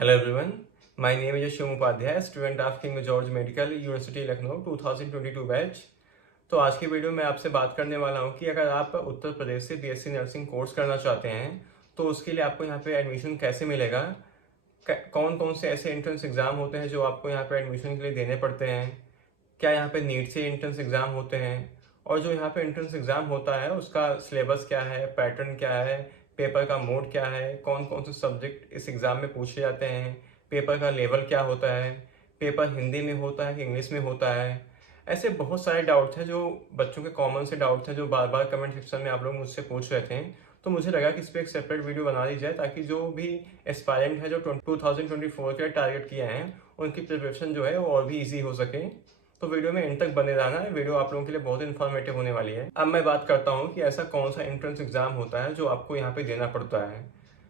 Hello everyone, my name is Shivam Upadhyay, student of King George Medical University Lucknow 2022 batch. तो आज की video में आपसे बात करने वाला हूँ कि अगर आप उत्तर प्रदेश से बीएससी नर्सिंग कोर्स करना चाहते हैं तो उसके लिए आपको यहाँ पे एडमिशन कैसे मिलेगा, कौन कौन से ऐसे एंट्रेंस एग्जाम होते हैं जो आपको यहाँ पे एडमिशन के लिए देने पड़ते हैं, क्या यहाँ पे नीट से एंट्रेंस एग्जाम होते हैं, और जो यहाँ पे एंट्रेंस एग्जाम होता है उसका सिलेबस क्या है, पैटर्न क्या है, पेपर का मोड क्या है, कौन कौन से सब्जेक्ट इस एग्जाम में पूछे जाते हैं, पेपर का लेवल क्या होता है, पेपर हिंदी में होता है कि इंग्लिश में होता है। ऐसे बहुत सारे डाउट्स हैं जो बच्चों के कॉमन से डाउट्स हैं जो बार बार कमेंट सेक्शन में आप लोग मुझसे पूछ रहे थे। तो मुझे लगा कि इस पर एक सेपरेट वीडियो बना दी जाए ताकि जो भी एस्पायरेंट है जो 2024 के टारगेट किए हैं उनकी प्रिपरेशन जो है वो और भी ईजी हो सके। तो वीडियो में एंड तक बने रहना है, वीडियो आप लोगों के लिए बहुत इन्फॉर्मेटिव होने वाली है। अब मैं बात करता हूँ कि ऐसा कौन सा एंट्रेंस एग्जाम होता है जो आपको यहाँ पे देना पड़ता है।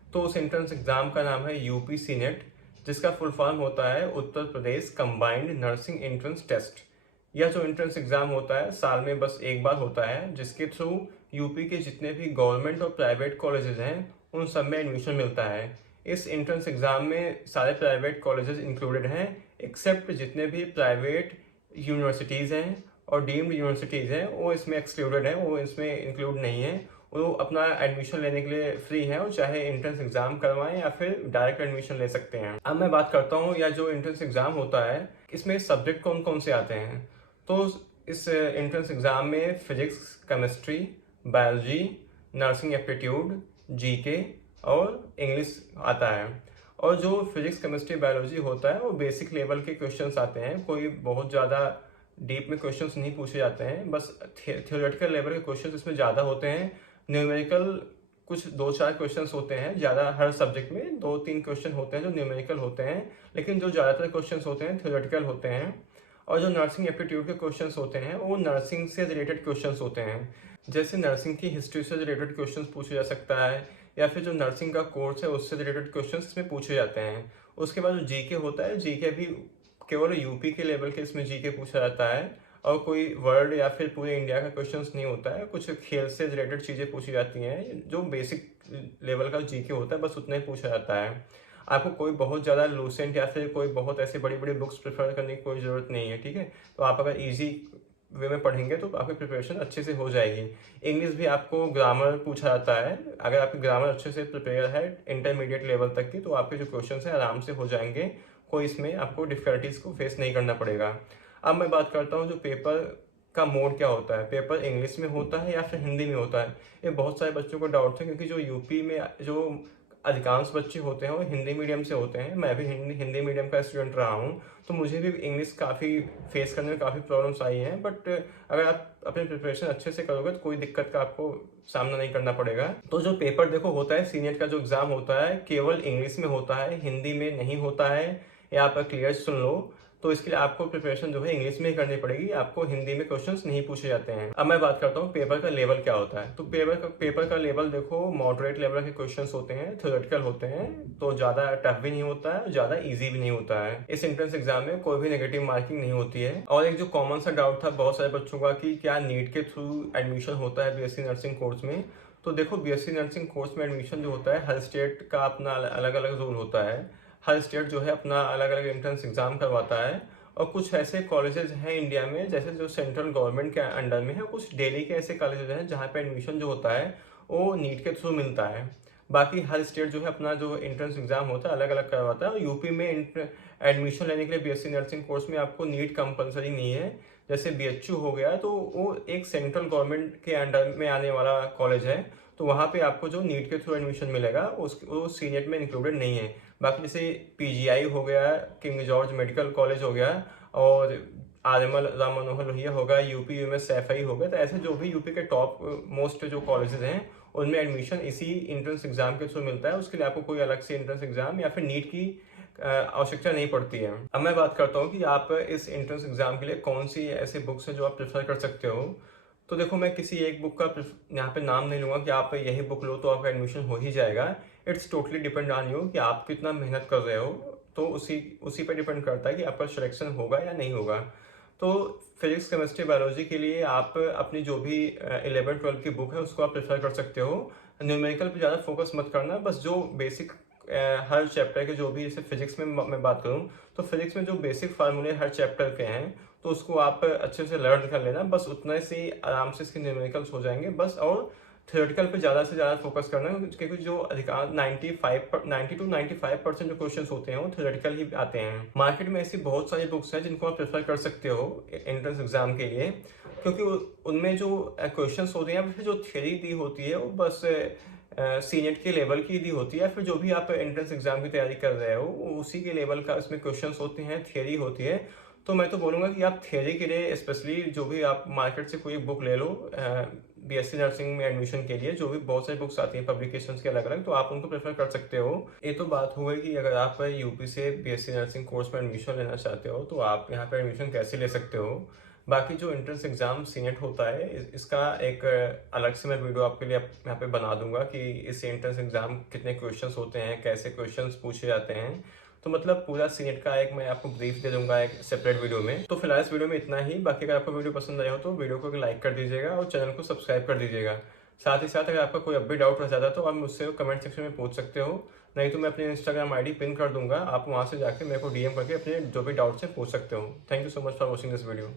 तो उस एंट्रेंस एग्जाम का नाम है यूपी सीनेट, जिसका फुल फॉर्म होता है Uttar Pradesh combined nursing entrance test. यह जो एंट्रेंस एग्जाम होता है साल में बस एक बार होता है, जिसके थ्रू यूपी के जितने भी गवर्नमेंट और प्राइवेट कॉलेजेस हैं उन सब में एडमिशन मिलता है। इस एंट्रेंस एग्जाम में सारे प्राइवेट कॉलेजेस इंक्लूडेड हैं एक्सेप्ट जितने भी प्राइवेट यूनिवर्सिटीज़ हैं और डीम्ड यूनिवर्सिटीज़ हैं वो इसमें एक्सक्लूडेड हैं, वो इसमें इंक्लूड नहीं है। वो अपना एडमिशन लेने के लिए फ्री है, वो चाहे एंट्रेंस एग्जाम करवाएं या फिर डायरेक्ट एडमिशन ले सकते हैं। अब मैं बात करता हूँ या जो एंट्रेंस एग्जाम होता है इसमें सब्जेक्ट कौन कौन से आते हैं। तो इस एंट्रेंस एग्जाम में physics, chemistry, biology, nursing aptitude, GK और इंग्लिश आता है। और जो फिजिक्स, केमिस्ट्री, बायोलॉजी होता है वो बेसिक लेवल के क्वेश्चंस आते हैं, कोई बहुत ज़्यादा डीप में क्वेश्चंस नहीं पूछे जाते हैं, बस थियोरेटिकल लेवल के क्वेश्चंस इसमें ज़्यादा होते हैं। न्यूमेरिकल कुछ 2-4 क्वेश्चंस होते हैं, ज़्यादा हर सब्जेक्ट में 2-3 क्वेश्चन होते हैं जो न्यूमेरिकल होते हैं, लेकिन जो ज़्यादातर क्वेश्चंस होते हैं थियोरेटिकल होते हैं। और जो नर्सिंग एप्टीट्यूड के क्वेश्चंस होते हैं वो नर्सिंग से रिलेटेड क्वेश्चंस होते हैं, जैसे नर्सिंग की हिस्ट्री से रिलेटेड क्वेश्चंस पूछे जा सकता है या फिर जो नर्सिंग का कोर्स है उससे रिलेटेड क्वेश्चंस इसमें पूछे जाते हैं। उसके बाद जो जीके होता है, जीके भी केवल यूपी के लेवल के इसमें जीके पूछा जाता है और कोई वर्ल्ड या फिर पूरे इंडिया का क्वेश्चंस नहीं होता है। कुछ खेल से रिलेटेड चीज़ें पूछी जाती हैं, जो बेसिक लेवल का जीके होता है बस उतना ही पूछा जाता है। आपको कोई बहुत ज़्यादा लूसेंट या फिर कोई बहुत ऐसे बड़ी बड़ी बुक्स प्रेफर करने की कोई ज़रूरत नहीं है, ठीक है। तो आप अगर ईजी वे में पढ़ेंगे तो आपकी प्रिपरेशन अच्छे से हो जाएगी। इंग्लिश भी आपको ग्रामर पूछा जाता है, अगर आपकी ग्रामर अच्छे से प्रिपेयर है इंटरमीडिएट लेवल तक की तो आपके जो क्वेश्चन हैं आराम से हो जाएंगे, कोई इसमें आपको डिफिकल्टीज़ को फेस नहीं करना पड़ेगा। अब मैं बात करता हूँ जो पेपर का मोड क्या होता है, पेपर इंग्लिश में होता है या फिर हिंदी में होता है। ये बहुत सारे बच्चों को डाउट है क्योंकि जो यूपी में जो अधिकांश बच्चे होते हैं वो हिंदी मीडियम से होते हैं। मैं भी हिंदी मीडियम का स्टूडेंट रहा हूँ, तो मुझे भी इंग्लिश काफ़ी फेस करने में काफ़ी प्रॉब्लम्स आई हैं। बट अगर आप अपनी प्रिपरेशन अच्छे से करोगे तो कोई दिक्कत का आपको सामना नहीं करना पड़ेगा। तो जो पेपर देखो होता है सीनेट का जो एग्ज़ाम होता है केवल इंग्लिश में होता है, हिंदी में नहीं होता है, ये आप क्लियर सुन लो। तो इसके लिए आपको प्रिपरेशन जो है इंग्लिश में ही करनी पड़ेगी, आपको हिंदी में क्वेश्चंस नहीं पूछे जाते हैं। अब मैं बात करता हूँ पेपर का लेवल क्या होता है। तो पेपर का लेवल देखो मॉडरेट लेवल के क्वेश्चंस होते हैं, थ्योरेटिकल होते हैं, तो ज़्यादा टफ भी नहीं होता है, ज़्यादा ईजी भी नहीं होता है। इस एंट्रेंस एग्जाम में कोई भी नेगेटिव मार्किंग नहीं होती है। और एक जो कॉमन सा डाउट था बहुत सारे बच्चों का कि क्या नीट के थ्रू एडमिशन होता है बीएससी नर्सिंग कोर्स में। तो देखो बीएससी नर्सिंग कोर्स में एडमिशन जो होता है हर स्टेट का अपना अलग अलग रूल होता है, हर स्टेट जो है अपना अलग अलग एंट्रेंस एग्जाम करवाता है। और कुछ ऐसे कॉलेजेस हैं इंडिया में जैसे जो सेंट्रल गवर्नमेंट के अंडर में है, कुछ दिल्ली के ऐसे कॉलेजेस हैं जहाँ पे एडमिशन जो होता है वो नीट के थ्रू मिलता है। बाकी हर स्टेट जो है अपना जो एंट्रेंस एग्जाम होता है अलग अलग करवाता है। और यूपी में एडमिशन लेने के लिए बीएससी नर्सिंग कोर्स में आपको नीट कंपलसरी नहीं है। जैसे बीएचयू हो गया तो वो एक सेंट्रल गवर्नमेंट के अंडर में आने वाला कॉलेज है, तो वहाँ पे आपको जो नीट के थ्रू एडमिशन मिलेगा वो सीनेट में इंक्लूडेड नहीं है। बाकी जैसे पीजीआई हो गया, किंग जॉर्ज मेडिकल कॉलेज हो गया और आरएमएल राम मनोहर लोहिया होगा, यूपी यूएमएस सैफई हो गया, तो ऐसे जो भी यूपी के टॉप मोस्ट जो कॉलेजेस हैं उनमें एडमिशन इसी एंट्रेंस एग्जाम के थ्रू मिलता है। उसके लिए आपको कोई अलग से एंट्रेंस एग्जाम या फिर नीट की आवश्यकता नहीं पड़ती है। अब मैं बात करता हूँ कि आप इस एंट्रेंस एग्जाम के लिए कौन सी ऐसे बुक्स हैं जो आप प्रेफर कर सकते हो। तो देखो मैं किसी एक बुक का यहाँ पे नाम नहीं लूँगा कि आप यही बुक लो तो आपका एडमिशन हो ही जाएगा। It's totally depend on you कि आप कितना मेहनत कर रहे हो, तो उसी पे डिपेंड करता है कि आपका सिलेक्शन होगा या नहीं होगा। तो फिजिक्स, केमिस्ट्री, बायोलॉजी के लिए आप अपनी जो भी 11-12 की बुक है उसको आप प्रेफर कर सकते हो। न्यूमेरिकल पे ज़्यादा फोकस मत करना, बस जो बेसिक हर चैप्टर के जो भी, जैसे फिजिक्स में मैं बात करूँ तो फिजिक्स में जो बेसिक फार्मूले हर चैप्टर के हैं तो उसको आप अच्छे से लर्न कर लेना, बस उतना से आराम से इसके न्यूमेरिकल्स हो जाएंगे बस। और थ्योरेटिकल पे ज़्यादा से ज़्यादा फोकस करना है, क्योंकि जो अधिकांश 90 to 95% जो क्वेश्चन होते हैं वो थ्योरेटिकल ही आते हैं। मार्केट में ऐसी बहुत सारी बुक्स हैं जिनको आप प्रेफर कर सकते हो एंट्रेंस एग्जाम के लिए, क्योंकि उनमें जो क्वेश्चन होते हैं फिर जो थ्योरी दी होती है वो बस सीनेट के लेवल की दी होती है, फिर जो भी आप एंट्रेंस एग्जाम की तैयारी कर रहे हो उसी के लेवल का इसमें क्वेश्चन होते हैं, थियरी होती है। तो मैं तो बोलूँगा कि आप थियरी के लिए स्पेशली जो भी आप मार्केट से कोई बुक ले लो बीएससी नर्सिंग में एडमिशन के लिए, जो भी बहुत सारी बुक्स आती हैं पब्लिकेशंस के अलग अलग, तो आप उनको प्रेफर कर सकते हो। ये तो बात हो गई कि अगर आप यूपी से बीएससी नर्सिंग कोर्स में एडमिशन लेना चाहते हो तो आप यहाँ पर एडमिशन कैसे ले सकते हो। बाकी जो एंट्रेंस एग्जाम सीनेट होता है इसका एक अलग से मैं वीडियो आपके लिए यहाँ पे बना दूंगा कि इस एंट्रेंस एग्जाम कितने क्वेश्चंस होते हैं, कैसे क्वेश्चंस पूछे जाते हैं। तो मतलब पूरा सीनेट का एक मैं आपको ब्रीफ दे दूंगा एक सेपरेट वीडियो में। तो फिलहाल इस वीडियो में इतना ही। बाकी अगर आपको वीडियो पसंद आया हो तो वीडियो को लाइक कर दीजिएगा और चैनल को सब्सक्राइब कर दीजिएगा। साथ ही साथ अगर आपका कोई अब भी डाउट रह जाता है तो आप मुझसे कमेंट सेक्शन में पूछ सकते हो, नहीं तो मैं अपने इंस्टाग्राम आईडी पिन कर दूंगा, आप वहां से जाके मेरे को डीएम करके अपने जो भी डाउट्स हैं पूछ सकते हो। Thank you so much for watching this video.